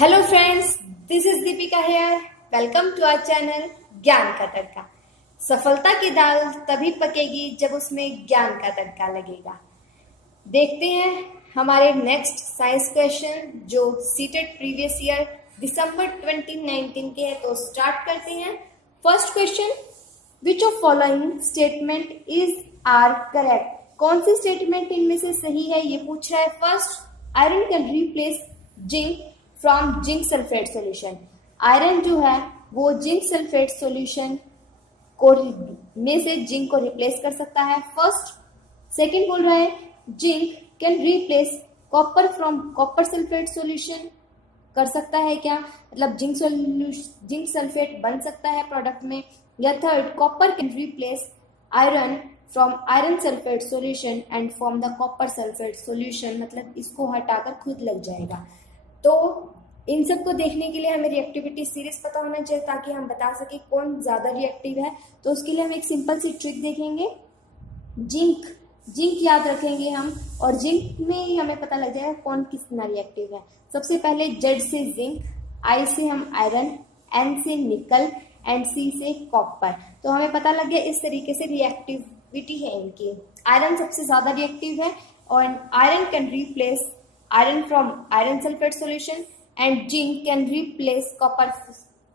Hello friends, this is Deepika here. Welcome to our channel ज्ञान का तड़का। सफलता की दाल तभी पकेगी जब उसमें ज्ञान का तड़का लगेगा। देखते हैं हमारे नेक्स्ट साइंस क्वेश्चन जो सीटेड प्रीवियस ईयर दिसंबर 2019 के हैं। तो स्टार्ट करते हैं। First question, which of following statement is are correct? कौन सी स्टेटमेंट इनमें से सही है ये पूछ रहा है। First, iron can replace zinc from zinc sulphate solution. Iron जो है वो जिंक सल्फेट सॉल्यूशन को में से जिंक को रिप्लेस कर सकता है। फर्स्ट। सेकंड बोल रहा है zinc can replace copper from copper sulphate solution. कर सकता है क्या? मतलब जिंक सल्फेट बन सकता है प्रोडक्ट में। या third, copper can replace iron from iron sulphate solution and form the copper sulphate solution. मतलब इसको हटाकर खुद लग जाएगा। तो इन सब को देखने के लिए हमें रिएक्टिविटी सीरीज पता होना चाहिए ताकि हम बता सके कौन ज्यादा रिएक्टिव है। तो उसके लिए हम एक सिंपल सी ट्रिक देखेंगे। जिंक याद रखेंगे हम, और जिंक में ही हमें पता लग जाएगा कौन कितना रिएक्टिव है। सबसे पहले जेड से जिंक, आई से हम आयरन, एन से निकल एंड सी से कॉपर। तो हमें पता लग गया इस तरीके से रिएक्टिविटी है इनकी। आयरन सबसे ज्यादा रिएक्टिव है और iron can replace iron from iron sulfate solution and zinc can replace copper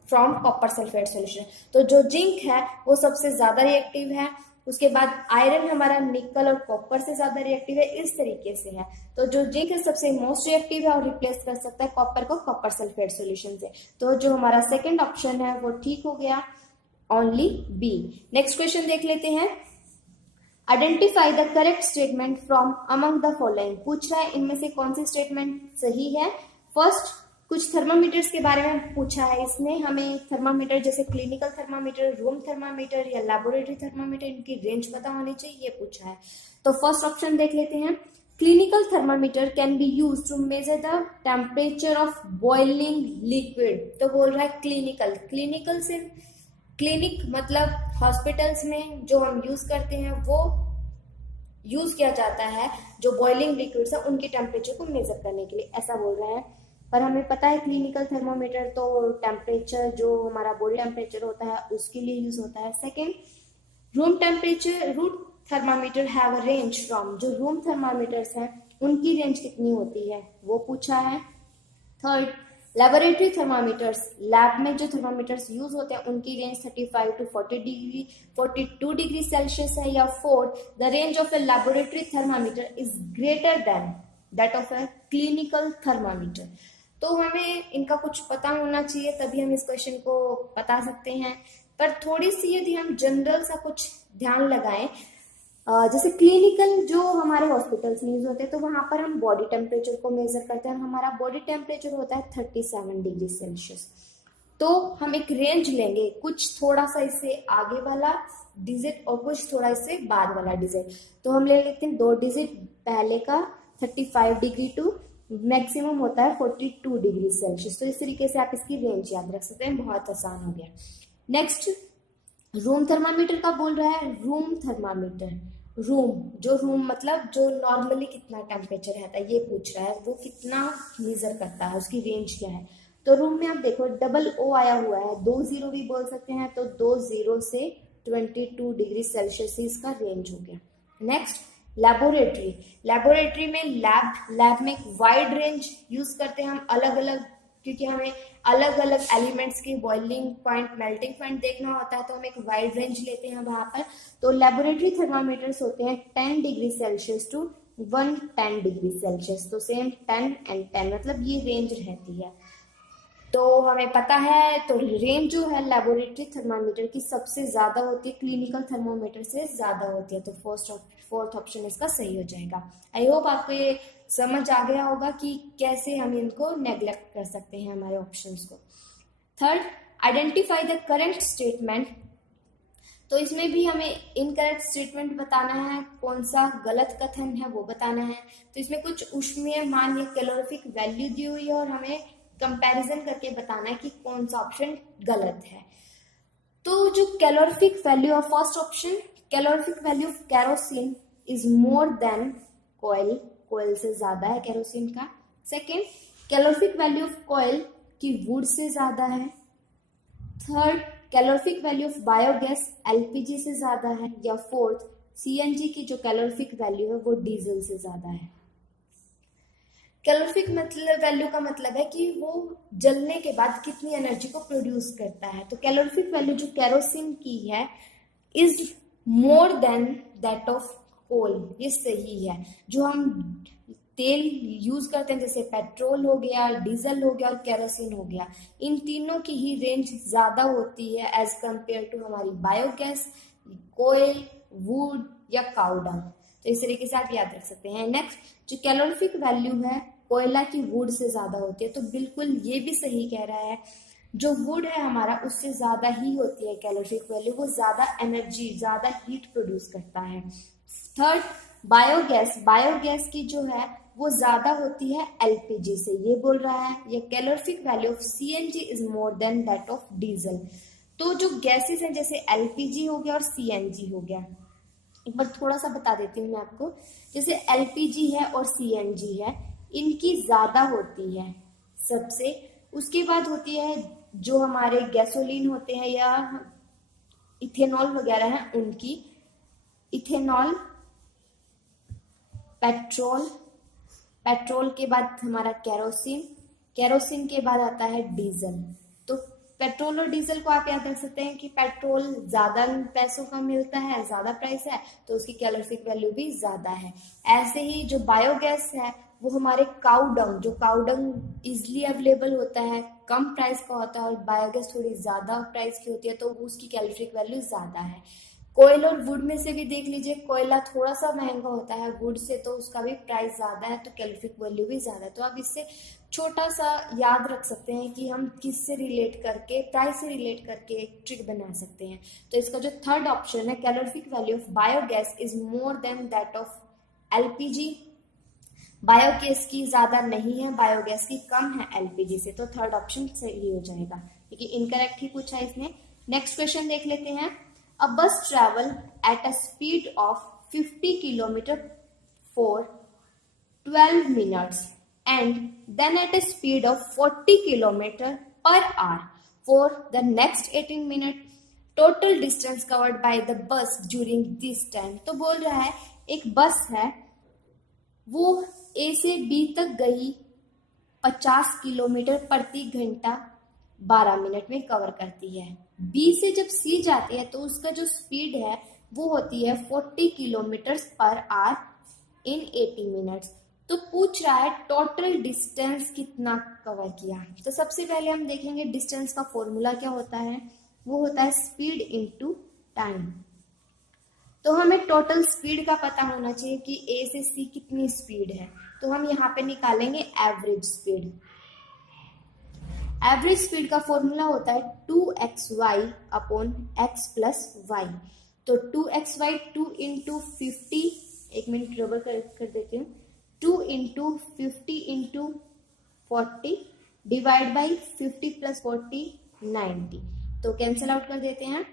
from copper sulfate solution। तो जो जिंक है वो सबसे ज्यादा रिएक्टिव है। उसके बाद आयरन हमारा निकल और कॉपर से ज्यादा रिएक्टिव है। इस तरीके से है। तो जो जिंक है सबसे मोस्ट रिएक्टिव है और रिप्लेस कर सकता है कॉपर को कॉपर सल्फेट सॉल्यूशन से। तो जो हमारा सेकंड ऑप्शन है वो ठीक हो गया, ओनली बी। नेक्स्ट क्वेश्चन देख लेते हैं। Identify the correct statement from among the following. पूछ रहा है इनमें से कौन सी स्टेटमेंट सही है। फर्स्ट, कुछ थर्मामीटर्स के बारे में पूछा है इसने हमें। थर्मामीटर जैसे क्लिनिकल थर्मामीटर, रूम थर्मामीटर या लैबोरेटरी थर्मामीटर, इनकी रेंज पता होनी चाहिए, ये पूछा है। तो फर्स्ट ऑप्शन देख लेते हैं। Clinical thermometer can be use to measure the temperature of boiling liquid. तो बोल रहा है क्लिनिकल से क्लिनिक मतलब हॉस्पिटल्स में जो हम यूज करते हैं वो यूज किया जाता है जो बॉइलिंग लिक्विड्स है उनके टेम्परेचर को मेजर करने के लिए, ऐसा बोल रहे हैं। पर हमें पता है क्लिनिकल थर्मोमीटर तो टेम्परेचर जो हमारा बॉडी टेम्परेचर होता है उसके लिए यूज होता है। Second, room thermometer have a range from. जो रूम थर्मामीटर्स हैं उनकी रेंज कितनी होती है वो पूछा है। थर्ड, लेबोरेटरी थर्मामीटर्स, लैब में जो थर्मामीटर्स यूज होते हैं उनकी रेंज 35 टू 42 डिग्री सेल्सियस है। या fourth, the range of a laboratory thermometer is greater than that of a clinical thermometer. तो हमें इनका कुछ पता होना चाहिए तभी हम इस क्वेश्चन को बता सकते हैं। पर थोड़ी सी यदि हम जनरल सा कुछ ध्यान लगाएं, जैसे क्लिनिकल जो हमारे हॉस्पिटल्स में यूज होते हैं तो वहां पर हम बॉडी टेम्परेचर को मेजर करते हैं। हमारा बॉडी टेम्परेचर होता है 37 डिग्री सेल्सियस। तो हम एक रेंज लेंगे, कुछ थोड़ा सा इससे आगे वाला डिजिट और कुछ थोड़ा इससे बाद वाला डिजिट। तो हम ले लेते हैं 2 डिजिट पहले का 35 डिग्री टू मैक्सिमम होता है 42 डिग्री सेल्सियस। तो इस तरीके से आप इसकी रेंज याद रख सकते हैं, बहुत आसान हो गया। नेक्स्ट, रूम थर्मामीटर का बोल रहा है। रूम मतलब जो नॉर्मली कितना टेम्परेचर रहता है ये पूछ रहा है, वो कितना मेजर करता है, उसकी रेंज क्या है। तो रूम में आप देखो डबल ओ आया हुआ है, 2 जीरो भी बोल सकते हैं। तो 2 जीरो से 22 डिग्री सेल्सियस इसका रेंज हो गया। नेक्स्ट, लेबोरेटरी में लैब में एक वाइड रेंज यूज करते हैं हम अलग अलग, क्योंकि हमें अलग अलग एलिमेंट्स की बॉइलिंग पॉइंट, मेल्टिंग पॉइंट देखना होता है। तो हम एक वाइड रेंज लेते हैं वहां पर। तो लेबोरेटरी थर्मामीटर्स होते हैं 10 degree Celsius to 110 degree Celsius. तो सेम 10 एंड 10 मतलब ये रेंज रहती है। तो हमें पता है तो रेंज जो है लेबोरेटरी थर्मामीटर की सबसे ज्यादा होती है, क्लिनिकल थर्मोमीटर से ज्यादा होती है। तो फोर्थ ऑप्शन इसका सही हो जाएगा। आई होप आपको ये समझ आ गया होगा कि कैसे हम इनको नेग्लेक्ट कर सकते हैं हमारे ऑप्शंस को। Third, identify the correct statement. तो इसमें भी हमें इनकरेक्ट स्टेटमेंट बताना है, कौन सा गलत कथन है वो बताना है। तो इसमें कुछ ऊष्मीय मान या कैलोरीफिक वैल्यू दी हुई है और हमें कंपैरिजन करके बताना है कि कौन सा ऑप्शन गलत है। तो जो calorific value of first option, calorific value of kerosene is more than कोयल से ज्यादा है केरोसिन का। सेकेंड, कैलोरीफिक वैल्यू ऑफ कोयल की वुड से ज्यादा है। Third, calorific value of biogas LPG से ज्यादा है। या फोर्थ, सीएनजी की जो कैलोरीफिक वैल्यू है वो डीजल से ज्यादा है। कैलोरीफिक मतलब वैल्यू का मतलब है कि वो जलने के बाद कितनी एनर्जी को प्रोड्यूस करता है। तो कैलोरीफिक वैल्यू जो केरोसिन की है is more than that of coal, ये सही है। जो हम तेल यूज करते हैं जैसे पेट्रोल हो गया, डीजल हो गया और केरोसिन हो गया, इन तीनों की ही रेंज ज्यादा होती है एज कंपेयर टू हमारी बायोगैस, कोयल, वुड या काऊ डंग। तो इस तरीके से आप याद रख सकते हैं। नेक्स्ट, जो कैलोरीफिक वैल्यू है कोयला की वुड से ज्यादा होती है, तो बिल्कुल ये भी सही कह रहा है। जो वुड है हमारा उससे ज्यादा ही होती है कैलोरीफिक वैल्यू, वो ज्यादा एनर्जी, ज्यादा हीट प्रोड्यूस करता है। थर्ड, बायोगैस, बायोगैस की जो है वो ज्यादा होती है एलपीजी से, ये बोल रहा है। ये calorific value of CNG is more than that of diesel. तो जो गैसेस हैं जैसे एलपीजी हो गया और सीएनजी हो गया, एक बार थोड़ा सा बता देती हूँ मैं आपको। जैसे एलपीजी है और सीएनजी है, इनकी ज्यादा होती है सबसे। उसके बाद होती है जो हमारे गैसोलीन होते हैं या इथेनॉल वगैरह है उनकी, इथेनॉल, पेट्रोल, पेट्रोल के बाद हमारा केरोसिन, केरोसिन के बाद आता है डीजल। तो पेट्रोल और डीजल को आप याद रख सकते हैं कि पेट्रोल ज्यादा पैसों का मिलता है, ज्यादा प्राइस है, तो उसकी कैलोरीफिक वैल्यू भी ज्यादा है। ऐसे ही जो बायोगैस है वो हमारे काऊ डंग, जो काऊ डंग इजिली अवेलेबल होता है, कम प्राइस का होता है, और बायोगैस थोड़ी ज्यादा प्राइस की होती है, तो उसकी कैलोरीफिक वैल्यू ज्यादा है। कोयल और वुड में से भी देख लीजिए, कोयला थोड़ा सा महंगा होता है वुड से, तो उसका भी प्राइस ज्यादा है, तो कैलोरीफिक वैल्यू भी ज्यादा है। तो आप इससे छोटा सा याद रख सकते हैं कि हम किससे रिलेट करके, प्राइस से रिलेट करके एक ट्रिक बना सकते हैं। तो इसका जो थर्ड ऑप्शन है, calorific value of biogas is more than that of LPG. Biogas की ज्यादा नहीं है, बायोगैस की कम है एलपीजी से, तो थर्ड ऑप्शन सही हो जाएगा, क्योंकि इनकरेक्ट ही पूछा इसने। नेक्स्ट क्वेश्चन देख लेते हैं। A bus travel at a speed of 50 km for 12 minutes and then at a speed of 40 km per hour for the next 18 minutes. Total distance covered by the bus during this time. तो बोल रहा है एक बस है, वो A से B तक गई 50 किलोमीटर प्रति घंटा 12 मिनट में कवर करती है। बी से जब सी जाती है तो उसका जो स्पीड है वो होती है 40 किलोमीटर पर आवर इन 80 मिनट्स। तो पूछ रहा है टोटल डिस्टेंस कितना कवर किया। तो सबसे पहले हम देखेंगे डिस्टेंस का फॉर्मूला क्या होता है, वो होता है स्पीड इनटू टाइम। तो हमें टोटल स्पीड का पता होना चाहिए कि ए से सी कितनी स्पीड है, तो हम यहाँ पे निकालेंगे एवरेज स्पीड। एवरेज स्पीड का फॉर्मूला होता है 2xy upon x plus Y. तो 2xy 2 इंटू 50, एक मिनट रबर कर देती हूँ, 2 into 50 into 40 divide by 50 plus 40 90। तो कैंसिल आउट कर देते हैं,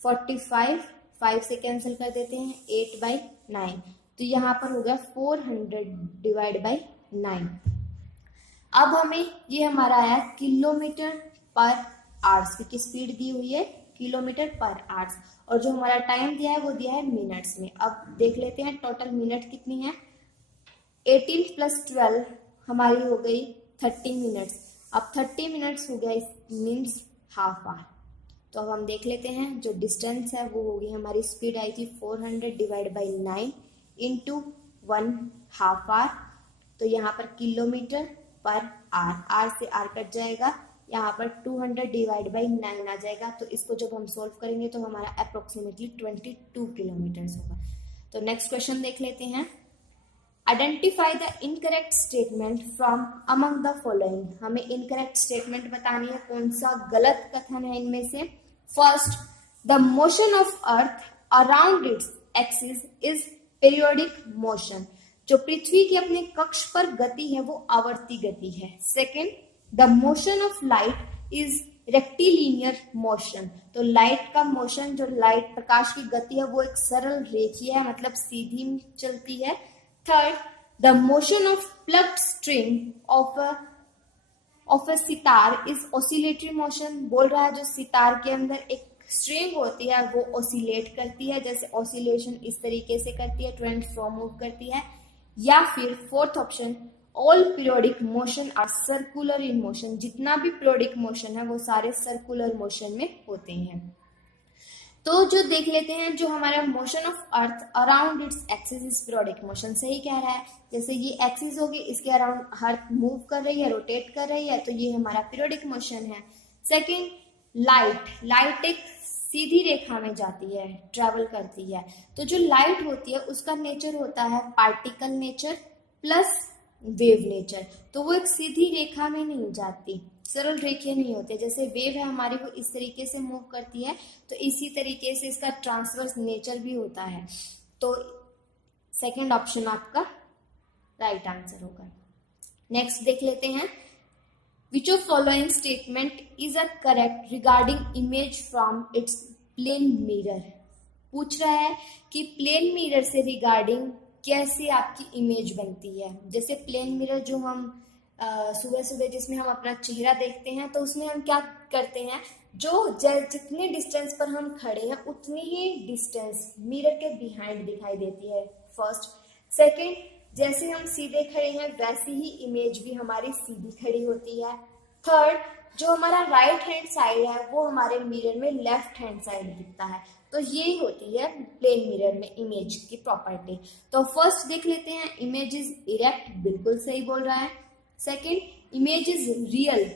45 5 से कैंसिल कर देते हैं, 8/9। तो यहाँ पर हो गया 400 डिवाइड बाई 9। अब हमें ये हमारा आया किलोमीटर पर आवर्स, क्योंकि स्पीड दी हुई है किलोमीटर पर आवर्स, और जो हमारा टाइम दिया है वो दिया है मिनट्स में। अब देख लेते हैं टोटल मिनट कितनी है। 18 प्लस 12 हमारी हो गई 30 मिनट्स। अब 30 मिनट्स हो गया मीन्स हाफ आवर। तो अब हम देख लेते हैं जो डिस्टेंस है वो होगी, हमारी स्पीड आई थी 400 divide by 9 into 1 half hour. तो यहाँ पर किलोमीटर पर आर, आर से आर कट जाएगा, यहाँ पर 200 डिवाइड बाई 9 आ जाएगा। तो इसको जब हम सोल्व करेंगे तो हमारा अप्रोक्सीमेटली 22 किलोमीटर्स होगा। तो नेक्स्ट क्वेश्चन देख लेते हैं। Identify the incorrect statement from among the following. हमें इनकरेक्ट स्टेटमेंट बतानी है, कौन सा गलत कथन है इनमें से। First, the motion of earth around its axis is periodic motion. जो पृथ्वी की अपने कक्ष पर गति है वो आवर्ती गति है। Second, the motion of light is rectilinear motion. तो लाइट का मोशन, जो लाइट प्रकाश की गति है वो एक सरल रेखीय है, मतलब सीधी चलती है। Third, the motion of plugged string of a sitar is oscillatory motion. बोल रहा है जो सितार के अंदर एक स्ट्रिंग होती है वो ऑसिलेट करती है, जैसे ऑसिलेशन इस तरीके से करती है, टू एंड फ्रो मूव करती है। या फिर fourth option, all periodic motion are circular in motion. जितना भी पीरियोडिक मोशन है वो सारे सर्कुलर मोशन में होते हैं। तो जो देख लेते हैं, जो हमारा motion of earth around its axis is periodic motion. सही कह रहा है, जैसे ये एक्सिस होगी, इसके अराउंड अर्थ मूव कर रही है, रोटेट कर रही है, तो ये हमारा पीरियोडिक मोशन है। सेकंड, लाइट एक सीधी रेखा में जाती है, ट्रेवल करती है। तो जो लाइट होती है उसका नेचर होता है particle nature plus wave nature. तो वो एक सीधी रेखा में नहीं जाती, सरल रेखीय नहीं होते। जैसे वेव है हमारी, वो इस तरीके से मूव करती है, तो इसी तरीके से इसका ट्रांसवर्स नेचर भी होता है। तो सेकंड ऑप्शन आपका राइट आंसर होगा। नेक्स्ट देख लेते हैं, Which of following statement is a correct regarding image from its plane mirror? पूछ रहा है कि प्लेन मिरर से रिगार्डिंग कैसे आपकी इमेज बनती है। जैसे प्लेन मिरर जो हम सुबह सुबह जिसमें हम अपना चेहरा देखते हैं, तो उसमें हम क्या करते हैं, जो जितने डिस्टेंस पर हम खड़े हैं उतनी ही डिस्टेंस मिरर के बिहाइंड दिखाई देती है। फर्स्ट। सेकंड, जैसे हम सीधे खड़े हैं वैसी ही इमेज भी हमारी सीधी खड़ी होती है। थर्ड, जो हमारा राइट हैंड साइड है वो हमारे मिरर में लेफ्ट हैंड साइड दिखता है। तो ये होती है प्लेन मिरर में इमेज की प्रॉपर्टी। तो फर्स्ट देख लेते हैं, इमेज इज इरेक्ट, बिल्कुल सही बोल रहा है। Second, image is real,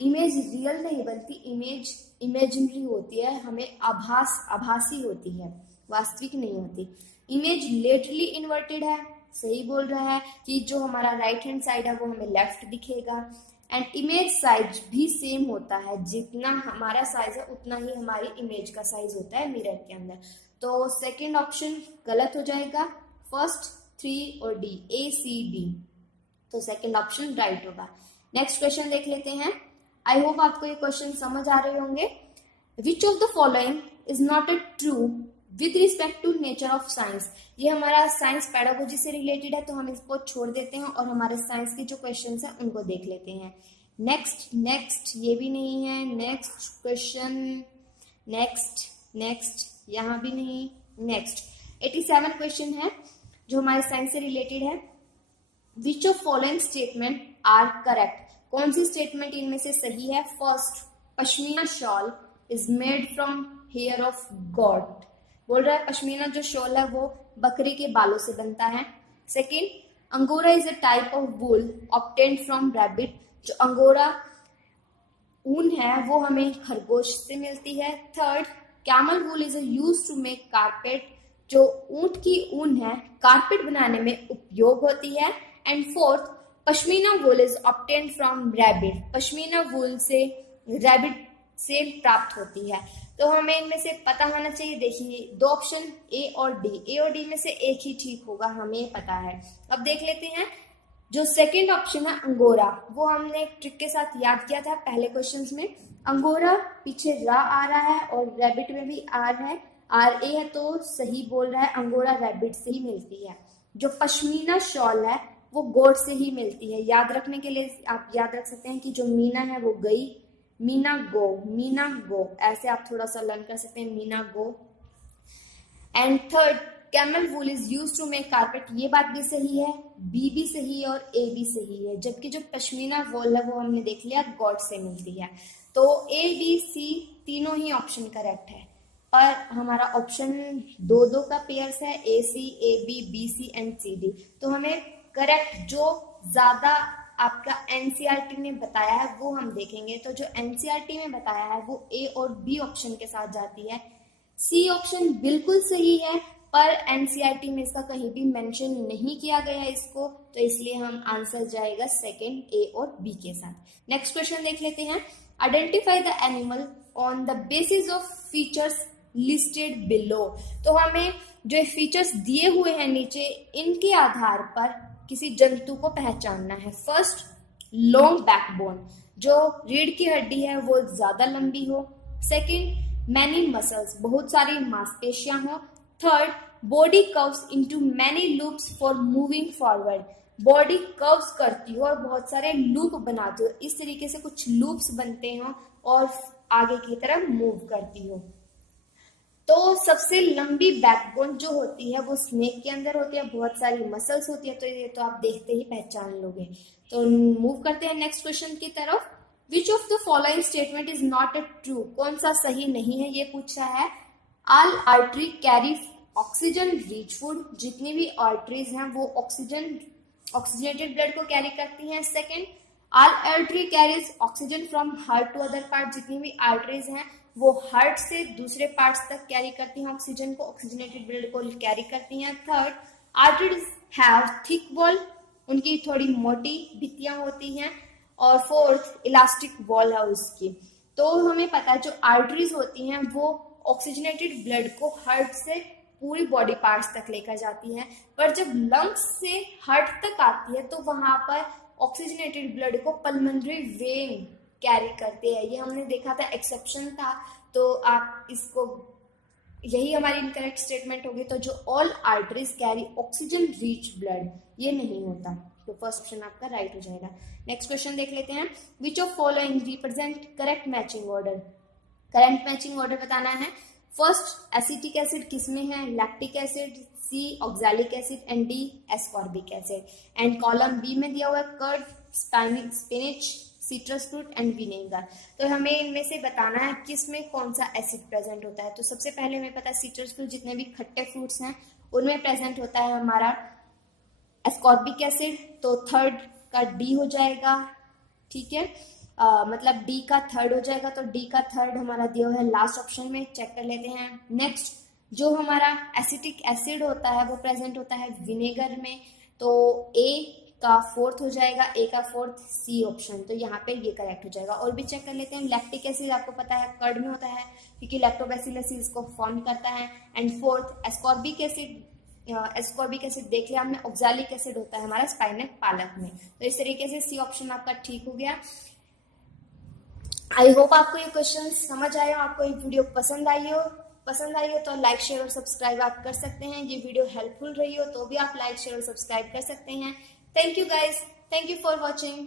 image real नहीं बनती, इमेज इमेजिनरी होती है, हमें आभासी होती है, वास्तविक नहीं होती। इमेज लेटरली इन्वर्टेड है, सही बोल रहा है कि जो हमारा राइट हैंड साइड है वो हमें लेफ्ट दिखेगा। एंड इमेज साइज भी सेम होता है, जितना हमारा साइज है उतना ही हमारी इमेज का साइज होता है मिरर के अंदर। तो सेकंड ऑप्शन गलत हो जाएगा, फर्स्ट, 3 और डी, ए सी डी। तो सेकंड ऑप्शन राइट होगा। नेक्स्ट क्वेश्चन देख लेते हैं। आई होप आपको ये क्वेश्चन समझ आ रहे होंगे। Which of the following is not a true with respect to nature of science. ये हमारा साइंस पैडागोजी से रिलेटेड है, तो हम इसको छोड़ देते हैं और हमारे साइंस के जो क्वेश्चंस हैं उनको देख लेते हैं। नेक्स्ट ये भी नहीं है। नेक्स्ट क्वेश्चन, नेक्स्ट यहाँ भी नहीं। नेक्स्ट 87 क्वेश्चन है जो हमारे साइंस से रिलेटेड है। Which of following statement are correct. कौन सी स्टेटमेंट इनमें से सही है। First, pashmina shawl is made from hair of goat. बोल रहा है पश्मीना जो शॉल है वो बकरी के बालों से बनता है। Second, angora is a type of wool obtained from rabbit. जो अंगोरा ऊन है वो हमें खरगोश से मिलती है। Third, camel wool is used to make carpet. जो ऊंट की ऊन है कारपेट बनाने में उपयोग होती है। And fourth, pashmina wool is obtained from rabbit. Pashmina wool से रैबिट से प्राप्त होती है। तो हमें इनमें से पता होना चाहिए। देखिए दो ऑप्शन ए और डी में से एक ही ठीक होगा, हमें पता है। अब देख लेते हैं, जो सेकंड ऑप्शन है अंगोरा, वो हमने एक ट्रिक के साथ याद किया था पहले क्वेश्चंस में। अंगोरा पीछे रा आ रहा है और रैबिट में भी आर है, आर ए है, तो सही बोल रहा है, अंगोरा रैबिट से ही मिलती है। जो पश्मीना शॉल है वो गोट से ही मिलती है। याद रखने के लिए आप याद रख सकते हैं कि जो मीना है वो गई, मीना गो, ऐसे आप थोड़ा सा लर्न कर सकते हैं, मीना गो। And third, camel wool is used to make carpet. ये बात भी सही है, बी भी सही है और ए भी सही है। जबकि जो पश्मीना वूल है वो हमने देख लिया गॉड से मिलती है। तो ए बी सी तीनों ही ऑप्शन करेक्ट है, पर हमारा ऑप्शन 2 का पेयर्स है, A C, A B, B C and C D. तो हमें करेक्ट जो ज्यादा आपका एनसीईआरटी ने बताया है वो हम देखेंगे। तो जो एनसीईआरटी में बताया है वो ए और बी ऑप्शन के साथ जाती है। सी ऑप्शन बिल्कुल सही है, पर एनसीईआरटी में इसका कहीं भी मेंशन नहीं किया गया है इसको, तो इसलिए हम आंसर जाएगा सेकंड, ए और बी के साथ। नेक्स्ट क्वेश्चन देख लेते हैं। Identify the animal on the basis of features listed below. तो हमें जो फीचर्स दिए हुए हैं नीचे, इनके आधार पर किसी जंतु को पहचानना है। फर्स्ट, लॉन्ग बैकबोन, जो रीढ़ की हड्डी है वो ज्यादा लंबी हो। सेकंड, मैनी मसल्स, बहुत सारी मांसपेशियां हो। Third, body curves into many loops for moving forward, body curves करती हो और बहुत सारे लूप बनाती हो, इस तरीके से कुछ लूप्स बनते हो और आगे की तरफ मूव करती हो। तो सबसे लंबी बैकबोन जो होती है वो स्नेक के अंदर होती है, बहुत सारी मसल्स होती है, तो ये तो आप देखते ही पहचान लोगे। तो मूव करते हैं नेक्स्ट क्वेश्चन की तरफ। विच of the following statement is not a true, कौन सा सही नहीं है ये पूछा है। All artery carry oxygen rich food, जितनी भी आर्टरीज हैं वो ऑक्सीजनेटेड ब्लड को कैरी करती हैं। Second, all artery carries oxygen from heart to other part, जितनी भी आर्टरीज हैं वो हार्ट से दूसरे पार्ट्स तक कैरी करती हैं ऑक्सीजन को, ऑक्सीजनेटेड ब्लड को कैरी करती हैं। Third, arteries have thick wall, उनकी थोड़ी मोटी भित्तियां होती हैं। और फोर्थ, इलास्टिक वॉल है उसकी। तो हमें पता है जो आर्टरीज होती हैं वो ऑक्सीजनेटेड ब्लड को हार्ट से पूरी बॉडी पार्ट्स तक लेकर जाती है, पर जब लंग्स से हार्ट तक आती है तो वहां पर ऑक्सीजनेटेड ब्लड को पल्मोनरी वेन कैरी करते हैं। ये हमने देखा था, एक्सेप्शन था, तो आप इसको, यही हमारी इनकरेक्ट स्टेटमेंट होगी। तो जो all arteries carry oxygen rich blood, ये नहीं होता, तो फर्स्ट ऑप्शन आपका राइट हो जाएगा। नेक्स्ट क्वेश्चन देख लेते हैं। Which of following represent correct matching order, current matching order बताना है। फर्स्ट, एसिटिक एसिड किस में है, lactic acid, C oxalic acid and D ascorbic acid. And column B में दिया हुआ है curd, spinach, citrus fruit and vinegar. तो हमें इनमें से बताना है किस में कौन सा एसिड प्रेजेंट होता है। तो सबसे पहले हमें पता है सिट्रस फ्रूट, जितने भी खट्टे फ्रूट्स हैं उनमें प्रेजेंट होता है हमारा एस्कॉर्बिक एसिड, तो थर्ड का डी हो जाएगा, ठीक है, मतलब डी का थर्ड हो जाएगा। तो डी का थर्ड हमारा दिया है लास्ट ऑप्शन में, चेक कर लेते हैं। नेक्स्ट, जो हमारा एसिटिक एसिड होता है वो प्रेजेंट होता है विनेगर में, तो ए का फोर्थ हो जाएगा, ए का फोर्थ, सी ऑप्शन, तो यहाँ पे ये करेक्ट हो जाएगा। और भी चेक कर लेते हैं। लैक्टिक एसिड आपको पता है कर्ड में होता है क्योंकि लैक्टोबैसिलस इसको फॉर्म करता है। And fourth ascorbic acid, ascorbic acid देख लिया हमने, ऑक्सैलिक एसिड होता है हमारा स्पाइनक पालक में। तो इस तरीके से सी ऑप्शन आपका ठीक हो गया। आई होप आपको ये क्वेश्चन समझ आया, आपको ये वीडियो पसंद आई हो तो लाइक शेयर और सब्सक्राइब आप कर सकते हैं। ये वीडियो हेल्पफुल रही हो तो भी आप लाइक शेयर और सब्सक्राइब कर सकते हैं। Thank you guys, thank you for watching.